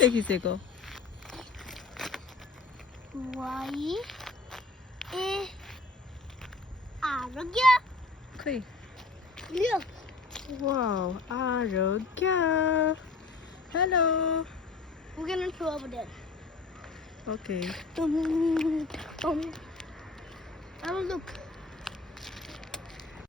लिखिस eco? आरोग्य. खै. Look. Wow, Arogya. Hello. We're gonna throw over there. Okay. Oh, look.